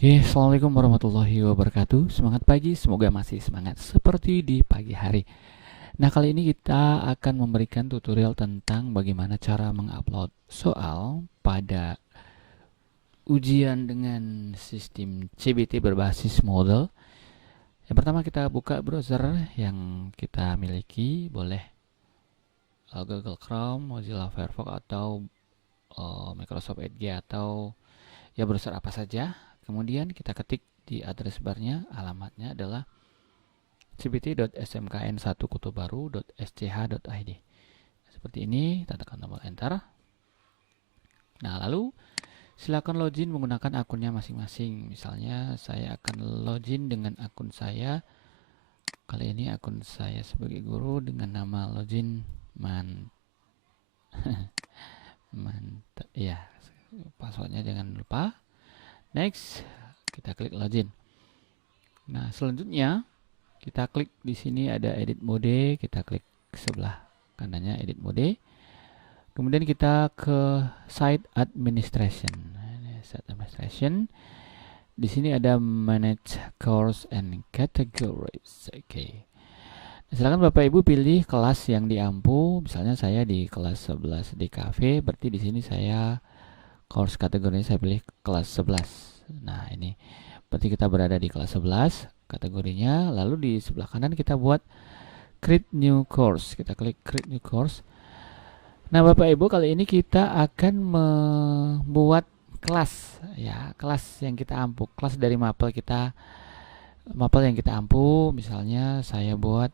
Oke, assalamualaikum warahmatullahi wabarakatuh. Semangat pagi, semoga masih semangat seperti di pagi hari. Nah, kali ini kita akan memberikan tutorial tentang bagaimana cara mengupload soal pada ujian dengan sistem CBT berbasis model. Yang pertama kita buka browser yang kita miliki, boleh Google Chrome, Mozilla Firefox atau Microsoft Edge atau ya browser apa saja. Kemudian kita ketik di address barnya, alamatnya adalah cbt.smkn1kutubaru.sch.id. Seperti ini, tekan tombol enter. Nah, lalu silakan login menggunakan akunnya masing-masing. Misalnya saya akan login dengan akun saya. Kali ini akun saya sebagai guru dengan nama login ya, passwordnya jangan lupa. Next, kita klik login. Nah, selanjutnya kita klik di sini ada edit mode, kita klik sebelah kanannya edit mode. Kemudian kita ke site administration. Site administration. Di sini ada manage course and categories. Oke. Silakan Bapak Ibu pilih kelas yang diampu. Misalnya saya di kelas 11 DKV, berarti di sini saya course kategorinya saya pilih kelas 11. Nah, ini berarti kita berada di kelas 11 kategorinya. Lalu di sebelah kanan kita buat create new course. Kita klik create new course. Nah, Bapak Ibu, kali ini kita akan membuat kelas ya, kelas yang kita ampu, kelas dari mapel yang kita ampu. Misalnya saya buat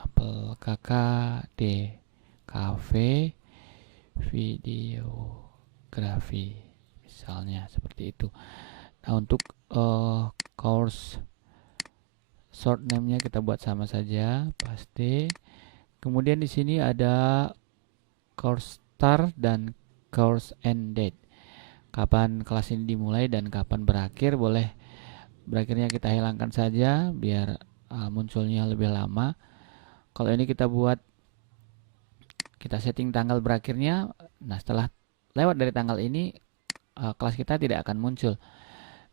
mapel KKDKV videografi, misalnya seperti itu. Nah, untuk course short name-nya kita buat sama saja, paste. Kemudian di sini ada course start dan course end date. Kapan kelas ini dimulai dan kapan berakhir. Boleh berakhirnya kita hilangkan saja biar munculnya lebih lama. Kalau ini kita buat, kita setting tanggal berakhirnya. Nah, setelah lewat dari tanggal ini kelas kita tidak akan muncul.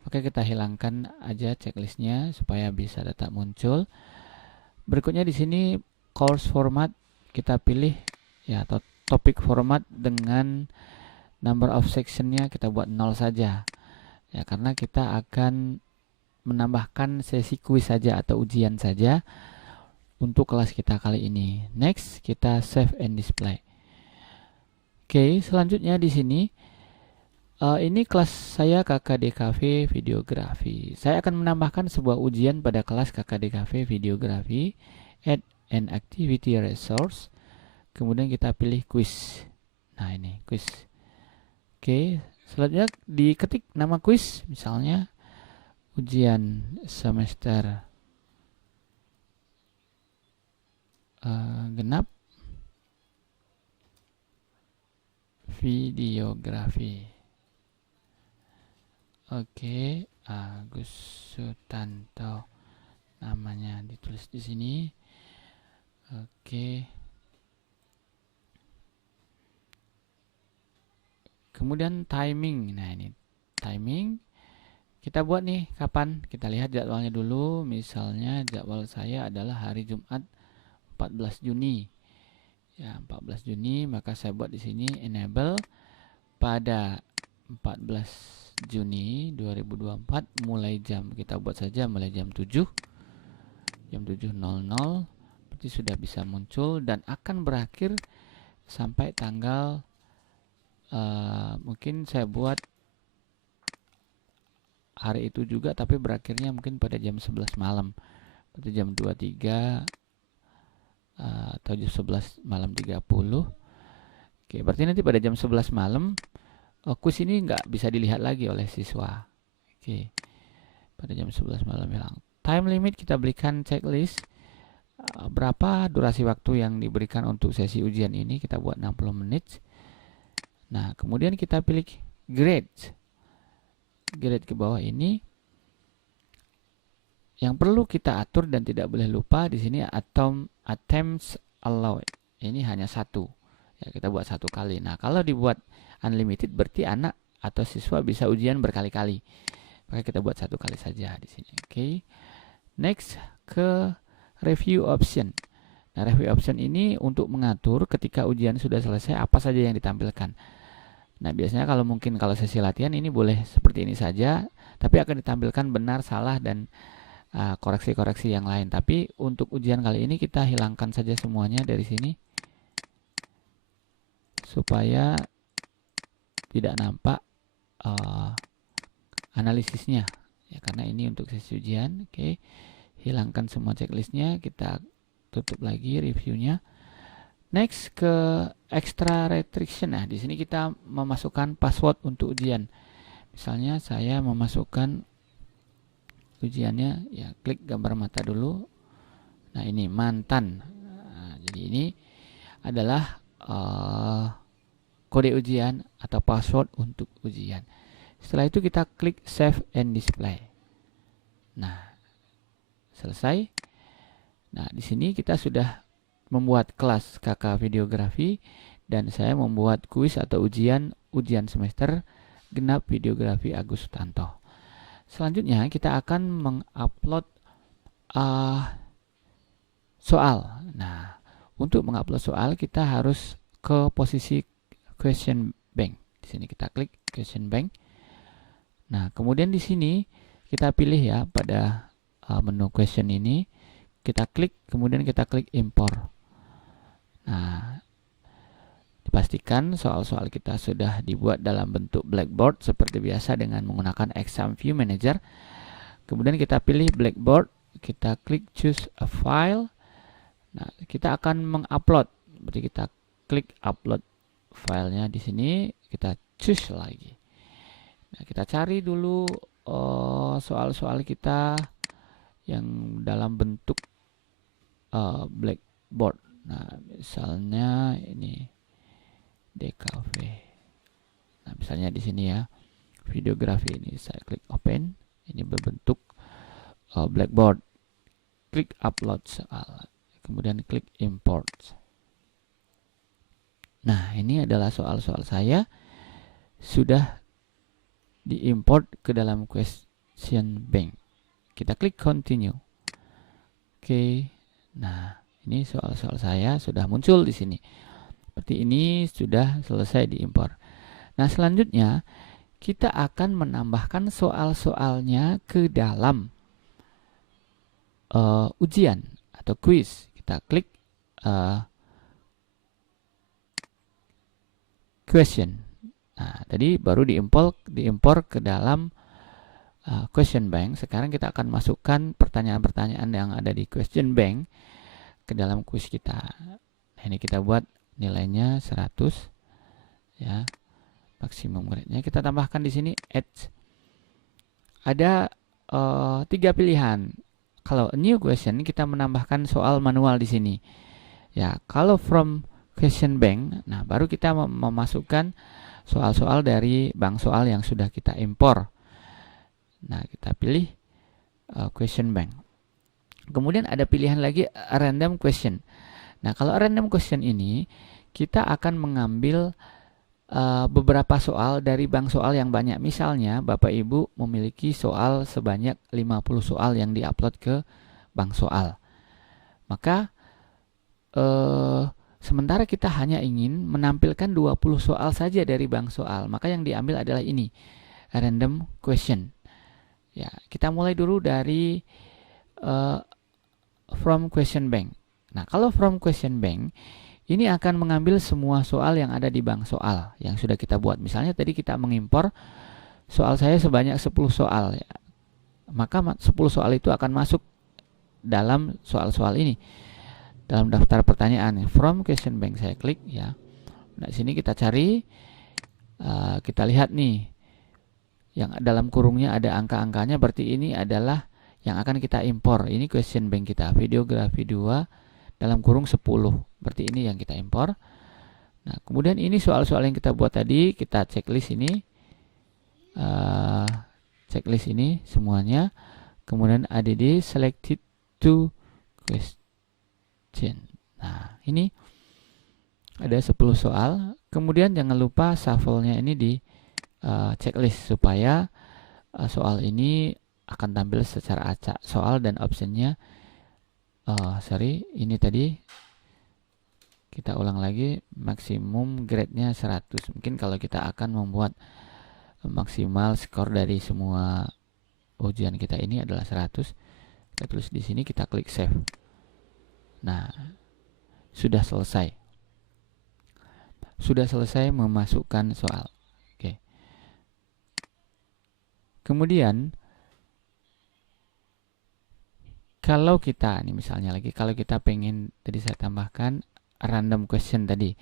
Oke, kita hilangkan aja checklistnya supaya bisa tetap muncul. Berikutnya di sini course format kita pilih ya, atau topic format dengan number of sectionnya kita buat 0 saja ya, karena kita akan menambahkan sesi kuis saja atau ujian saja untuk kelas kita kali ini. Next, kita save and display. Oke, selanjutnya di sini ini kelas saya KKDKV videografi. Saya akan menambahkan sebuah ujian pada kelas KKDKV videografi. Add an activity resource. Kemudian kita pilih quiz. Nah, ini quiz. Oke, selanjutnya diketik nama quiz, misalnya ujian semester genap videografi. Oke, Agus Sutanto namanya ditulis di sini. Oke. Kemudian timing. Nah, ini timing. Kita buat nih kapan? Kita lihat jadwalnya dulu. Misalnya jadwal saya adalah hari Jumat 14 Juni. Ya, 14 Juni, maka saya buat di sini enable pada 14 Juni 2024 mulai jam, kita buat saja mulai jam 7. Jam 7.00 berarti sudah bisa muncul dan akan berakhir sampai tanggal mungkin saya buat hari itu juga, tapi berakhirnya mungkin pada jam 11 malam. Berarti jam 23 atau jam 11 malam 30. Oke, berarti nanti pada jam 11 malam kuis ini nggak bisa dilihat lagi oleh siswa. Oke, pada jam 11 malam hilang. Time limit kita berikan checklist. Berapa durasi waktu yang diberikan untuk sesi ujian ini, kita buat 60 menit. Nah, kemudian kita pilih grade. Grade ke bawah ini. Yang perlu kita atur dan tidak boleh lupa di sini attempts allowed. Ini hanya satu. Ya, kita buat satu kali. Nah, kalau dibuat unlimited berarti anak atau siswa bisa ujian berkali-kali. Maka kita buat 1 kali saja di sini. Oke. Next ke review option. Nah, review option ini untuk mengatur ketika ujian sudah selesai apa saja yang ditampilkan. Nah, biasanya kalau sesi latihan ini boleh seperti ini saja, tapi akan ditampilkan benar, salah, dan koreksi-koreksi yang lain. Tapi untuk ujian kali ini kita hilangkan saja semuanya dari sini supaya tidak nampak analisisnya ya, karena ini untuk sesi ujian. Oke, hilangkan semua checklistnya, kita tutup lagi reviewnya. Next ke extra restriction. Nah, di sini kita memasukkan password untuk ujian. Misalnya saya memasukkan ujiannya, ya klik gambar mata dulu. Nah, ini mantan. Nah, jadi ini adalah kode ujian atau password untuk ujian. Setelah itu kita klik save and display. Nah, selesai. Nah, di sini kita sudah membuat kelas KK Videografi dan saya membuat kuis atau ujian semester genap Videografi Agus Sutanto. Selanjutnya kita akan mengupload soal. Nah, untuk mengupload soal kita harus ke posisi question bank. Di sini kita klik question bank. Nah, kemudian di sini kita pilih ya pada menu question ini, kita klik, kemudian kita klik import. Nah, dipastikan soal-soal kita sudah dibuat dalam bentuk blackboard seperti biasa dengan menggunakan Exam View Manager. Kemudian kita pilih blackboard, kita klik choose a file. Nah, kita akan mengupload. Berarti kita klik upload filenya di sini, kita choose lagi. Nah, kita cari dulu soal-soal kita yang dalam bentuk blackboard. Nah, misalnya ini DKV. Nah, misalnya di sini ya, videografi ini saya klik open. Ini berbentuk blackboard. Klik upload soal. Kemudian klik import. Nah, ini adalah soal-soal saya sudah diimport ke dalam question bank. Kita klik continue. Oke. Nah, ini soal-soal saya sudah muncul di sini. Seperti ini sudah selesai diimpor. Nah, selanjutnya kita akan menambahkan soal-soalnya ke dalam ujian atau quiz. Kita klik question. Nah, tadi baru diimpor ke dalam question bank. Sekarang kita akan masukkan pertanyaan-pertanyaan yang ada di question bank ke dalam kuis kita. Nah, ini kita buat nilainya 100 ya. Maksimum grade-nya kita tambahkan di sini add. Ada 3 pilihan. Kalau new question kita menambahkan soal manual di sini. Ya, kalau from question bank, nah baru kita memasukkan soal-soal dari bank soal yang sudah kita impor. Nah, kita pilih question bank. Kemudian ada pilihan lagi random question. Nah, kalau random question ini kita akan mengambil beberapa soal dari bank soal yang banyak. Misalnya Bapak Ibu memiliki soal sebanyak 50 soal yang diupload ke bank soal. Maka sementara kita hanya ingin menampilkan 20 soal saja dari bank soal, maka yang diambil adalah ini, random question. Ya, kita mulai dulu dari from question bank. Nah, kalau from question bank ini akan mengambil semua soal yang ada di bank soal yang sudah kita buat. Misalnya tadi kita mengimpor soal saya sebanyak 10 soal ya. Maka 10 soal itu akan masuk dalam soal-soal ini. Dalam daftar pertanyaan from question bank saya klik ya. Nah, sini kita cari, kita lihat nih yang dalam kurungnya ada angka-angkanya, berarti ini adalah yang akan kita impor. Ini question bank kita, videografi 2 dalam kurung 10, berarti ini yang kita impor. Nah, kemudian ini soal-soal yang kita buat tadi, kita checklist ini, semuanya. Kemudian add selected to question. Nah, ini ada 10 soal. Kemudian jangan lupa shuffle-nya ini di checklist supaya soal ini akan tampil secara acak. Soal dan optionnya, ini tadi kita ulang lagi, maksimum grade-nya 100. Mungkin kalau kita akan membuat maksimal skor dari semua ujian kita ini adalah 100, kita tulis di sini, kita klik save. Nah, sudah selesai. Sudah selesai memasukkan soal. Oke. Kemudian kalau kita, ini misalnya lagi, kalau kita pengen, tadi saya tambahkan random question tadi.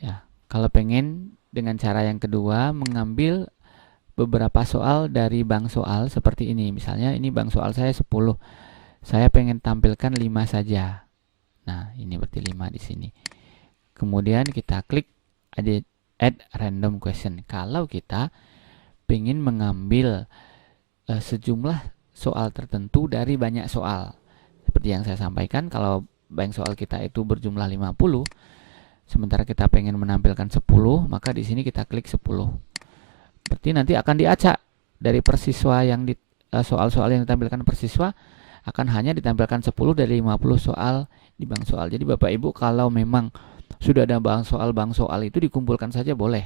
Ya, kalau pengen dengan cara yang kedua mengambil beberapa soal dari bank soal seperti ini. Misalnya ini bank soal saya 10. Saya pengen tampilkan 5 saja. Nah, ini berarti 5 di sini. Kemudian kita klik add random question. Kalau kita pengen mengambil sejumlah soal tertentu dari banyak soal. Seperti yang saya sampaikan, kalau bank soal kita itu berjumlah 50, sementara kita pengen menampilkan 10, maka di sini kita klik 10. Berarti nanti akan diacak dari persiswa yang soal-soal yang ditampilkan persiswa akan hanya ditampilkan 10 dari 50 soal di bank soal. Jadi Bapak Ibu kalau memang sudah ada bank soal itu dikumpulkan saja boleh.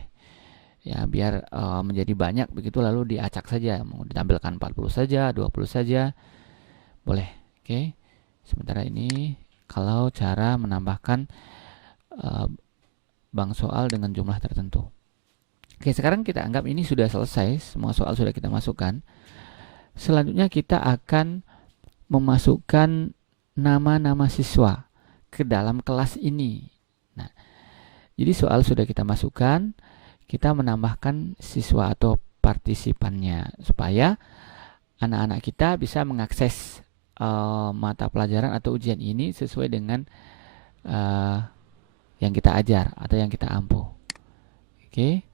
Ya, biar menjadi banyak begitu, lalu diacak saja, mau ditampilkan 40 saja, 20 saja boleh. Oke. Sementara ini kalau cara menambahkan bank soal dengan jumlah tertentu. Oke, sekarang kita anggap ini sudah selesai, semua soal sudah kita masukkan. Selanjutnya kita akan memasukkan nama-nama siswa ke dalam kelas ini. Nah, jadi soal sudah kita masukkan, kita menambahkan siswa atau partisipannya supaya anak-anak kita bisa mengakses mata pelajaran atau ujian ini sesuai dengan yang kita ajar atau yang kita ampuh. Oke.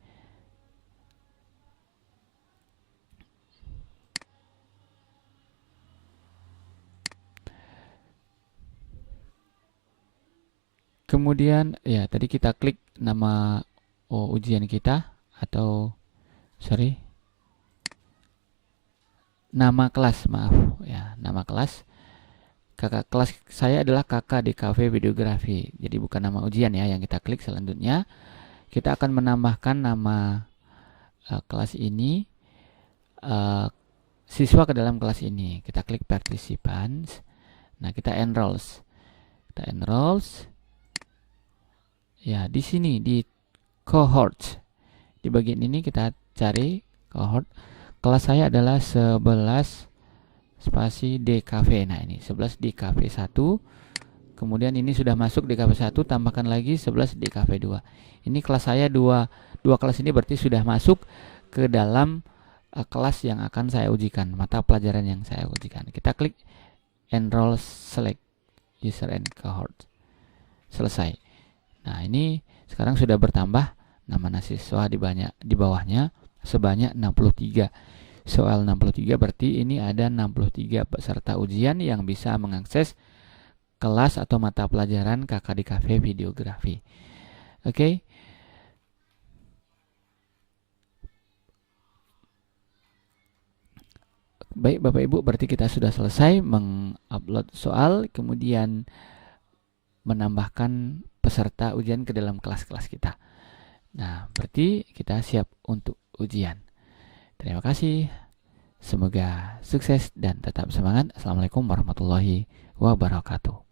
Kemudian ya tadi kita klik nama ujian kita atau nama kelas, maaf ya, nama kelas. Kakak kelas saya adalah kakak di Cafe Videografi. Jadi bukan nama ujian ya yang kita klik. Selanjutnya kita akan menambahkan nama kelas ini, siswa ke dalam kelas ini. Kita klik participants. Nah, kita enrolls. Ya, di sini di cohort. Di bagian ini kita cari cohort. Kelas saya adalah 11 spasi DKV. Nah, ini 11 DKV 1. Kemudian ini sudah masuk DKV 1, tambahkan lagi 11 DKV 2. Ini kelas saya dua kelas ini berarti sudah masuk ke dalam kelas yang akan saya ujikan, mata pelajaran yang saya ujikan. Kita klik enroll, select user and cohort. Selesai. Nah, ini sekarang sudah bertambah nama siswa di bawahnya sebanyak 63. Soal 63 berarti ini ada 63 peserta ujian yang bisa mengakses kelas atau mata pelajaran kakak di Cafe Videografi. Oke. Baik Bapak Ibu, berarti kita sudah selesai mengupload soal, kemudian menambahkan peserta ujian ke dalam kelas-kelas kita. Nah, berarti kita siap untuk ujian. Terima kasih. Semoga sukses dan tetap semangat. Assalamualaikum warahmatullahi wabarakatuh.